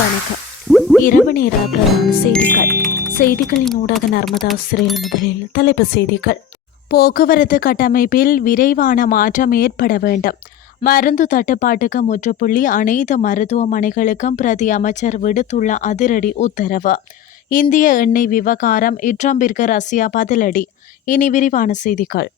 வணக்கம். இரவு நேர பிரதான செய்திகள். செய்திகளின் ஊடாக நர்மதா சிறையில் முதலில் தலைப்பு செய்திகள். போக்குவரத்து கட்டமைப்பில் விரைவான மாற்றம் ஏற்பட வேண்டும். மருந்து தட்டுப்பாட்டுக்கு முற்றுப்புள்ளி அனைத்து மருத்துவமனைகளுக்கும் பிரதி அமைச்சர் விடுத்துள்ள அதிரடி உத்தரவு. இந்திய எண்ணெய் விவகாரம் இட்ரம்பிற்கு ரஷ்யா பதிலடி. இனி விரிவான செய்திகள்.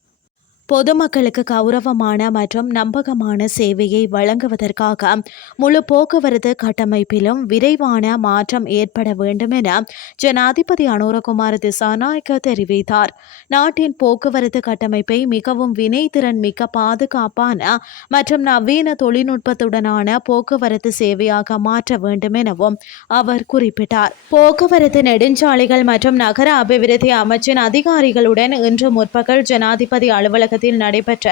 பொதுமக்களுக்கு கௌரவமான மற்றும் நம்பகமான சேவையை வழங்குவதற்காக முழு போக்குவரத்து கட்டமைப்பிலும் விரைவான மாற்றம் ஏற்பட வேண்டும் என ஜனாதிபதி அனுரகுமார் திசாநாயக்க தெரிவித்தார். நாட்டின் போக்குவரத்து கட்டமைப்பை மிகவும் வினைத்திறன் மிக்க பாதுகாப்பான மற்றும் நவீன தொழில்நுட்பத்துடனான போக்குவரத்து சேவையாக மாற்ற வேண்டும் எனவும் அவர் குறிப்பிட்டார். போக்குவரத்து நெடுஞ்சாலைகள் மற்றும் நகர அபிவிருத்தி அமைச்சின் அதிகாரிகளுடன் இன்று முற்பகல் ஜனாதிபதி அலுவலக அலுவலகத்தில் நடைபெற்ற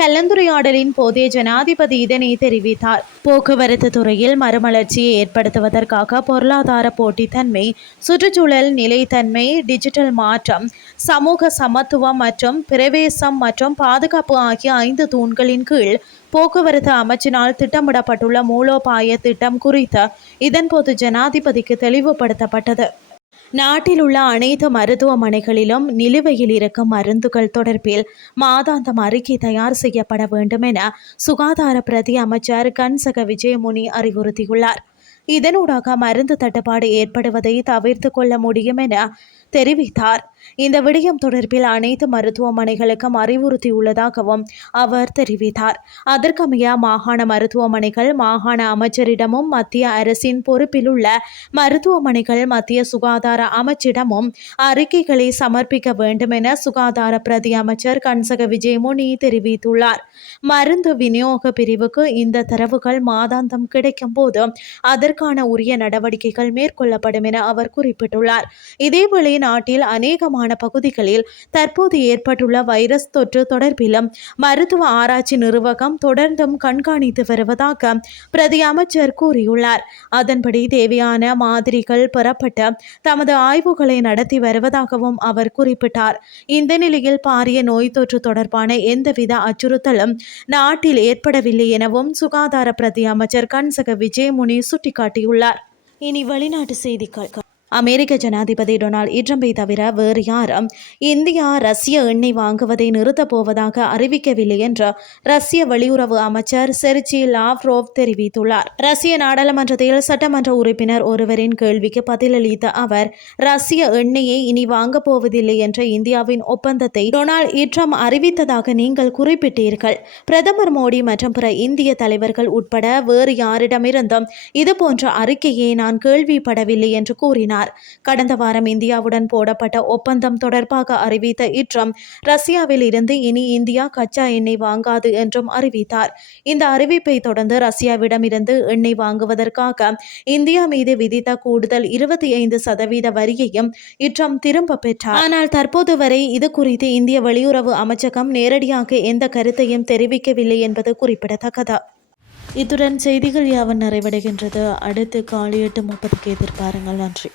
கலந்துரையாடலின் போதே ஜனாதிபதி இதனை தெரிவித்தார். போக்குவரத்து துறையில் மறுமலர்ச்சியை ஏற்படுத்துவதற்காக பொருளாதார போட்டித்தன்மை சுற்றுச்சூழல் நிலைத்தன்மை டிஜிட்டல் மாற்றம் சமூக சமத்துவம் மற்றும் பிரவேசம் மற்றும் பாதுகாப்பு ஆகிய ஐந்து தூண்களின் கீழ் போக்குவரத்து அமைச்சினால் திட்டமிடப்பட்டுள்ள மூலோபாய திட்டம் குறித்து இதன்போது ஜனாதிபதிக்கு தெளிவுபடுத்தப்பட்டது. நாட்டில் உள்ள அனைத்து மருத்துவமனைகளிலும் நிலுவையில் இருக்கும் மருந்துகள் தொடர்பில் மாதாந்தம் அறிக்கை தயார் செய்யப்பட வேண்டும் என சுகாதார பிரதி அமைச்சர் கன்சக விஜயமுனி அறிவுறுத்தியுள்ளார். இதனூடாக மருந்து தட்டுப்பாடு ஏற்படுவதை தவிர்த்து கொள்ள முடியும் என தெரிவித்தார். இந்த விடயம் தொடர்பில் அனைத்து மருத்துவமனைகளுக்கும் அறிவுறுத்தியுள்ளதாகவும் அவர் தெரிவித்தார். அதற்கமைய மாகாண மருத்துவமனைகள் மாகாண அமைச்சரிடமும் மத்திய அரசின் பொறுப்பில் உள்ள மருத்துவமனைகள் மத்திய சுகாதார அமைச்சிடமும் அறிக்கைகளை சமர்ப்பிக்க வேண்டும் என சுகாதார பிரதி அமைச்சர் கன்சக விஜயமுனி தெரிவித்துள்ளார். மருந்து விநியோக பிரிவுக்கு இந்த தரவுகள் மாதாந்தம் கிடைக்கும் போது அதற்கான உரிய நடவடிக்கைகள் மேற்கொள்ளப்படும் என அவர் குறிப்பிட்டுள்ளார். இதேவேளை நாட்டில் அநேகமான பகுதிகளில் தற்போது ஏற்பட்டுள்ள வைரஸ் தொற்று தொடர்பிலும் மருத்துவ ஆராய்ச்சி நிறுவகம் தொடர்ந்தும் கண்காணித்து வருவதாக பிரதி அமைச்சர் கூறியுள்ளார். அதன்படி தேவையான மாதிரிகள் பெறப்பட்டு தமது ஆய்வுகளை நடத்தி வருவதாகவும் அவர் குறிப்பிட்டார். இந்த நிலையில் பாரிய நோய் தொற்று தொடர்பான எந்தவித அச்சுறுத்தலும் நாட்டில் ஏற்படவில்லை எனவும் சுகாதார பிரதி அமைச்சர் கன்சக விஜயமுனி சுட்டிக்காட்டியுள்ளார். இனி வெளிநாட்டு செய்திகள் அமெரிக்க ஜனாதிபதி டொனால்ட் ட்ரம்பை தவிர வேறு யாரும் இந்தியா ரஷ்ய எண்ணெய் வாங்குவதை நிறுத்தப் போவதாக அறிவிக்கவில்லை என்று ரஷ்ய வெளியுறவு அமைச்சர் செர்ஜி லாவ்ரோவ் தெரிவித்துள்ளார். ரஷ்ய நாடாளுமன்றத்தில் சட்டமன்ற உறுப்பினர் ஒருவரின் கேள்விக்கு பதிலளித்த அவர் ரஷ்ய எண்ணெயை இனி வாங்கப் போவதில்லை என்ற இந்தியாவின் ஒப்பந்தத்தை டொனால்ட் ட்ரம்ப் அறிவித்ததாக நீங்கள் குறிப்பிட்டீர்கள். பிரதமர் மோடி மற்றும் பிற இந்திய தலைவர்கள் உட்பட வேறு யாரிடமிருந்தும் இதுபோன்ற அறிக்கையை நான் கேள்விப்படவில்லை என்று கூறினார். கூறினார். கடந்த வாரம் இந்தியாவுடன் போடப்பட்ட ஒப்பந்தம் தொடர்பாக அறிவித்த இட்ரம் ரஷ்யாவில் இருந்து இனி இந்தியா கச்சா எண்ணெய் வாங்காது என்றும் அறிவித்தார். இந்த அறிவிப்பை தொடர்ந்து ரஷ்யாவிடம் இருந்து எண்ணெய் வாங்குவதற்காக இந்தியா மீது விதித்த கூடுதல் இருபத்தி ஐந்து சதவீத வரியையும் இட்ரம் திரும்ப பெற்றார். ஆனால் தற்போது வரை இது குறித்து இந்திய வெளியுறவு அமைச்சகம் நேரடியாக எந்த கருத்தையும் தெரிவிக்கவில்லை என்பது குறிப்பிடத்தக்கது. இத்துடன் செய்திகள் யாவன் நிறைவடைகின்றது. அடுத்து காலை எட்டு முப்பதுக்கு எதிர்பாருங்கள். நன்றி.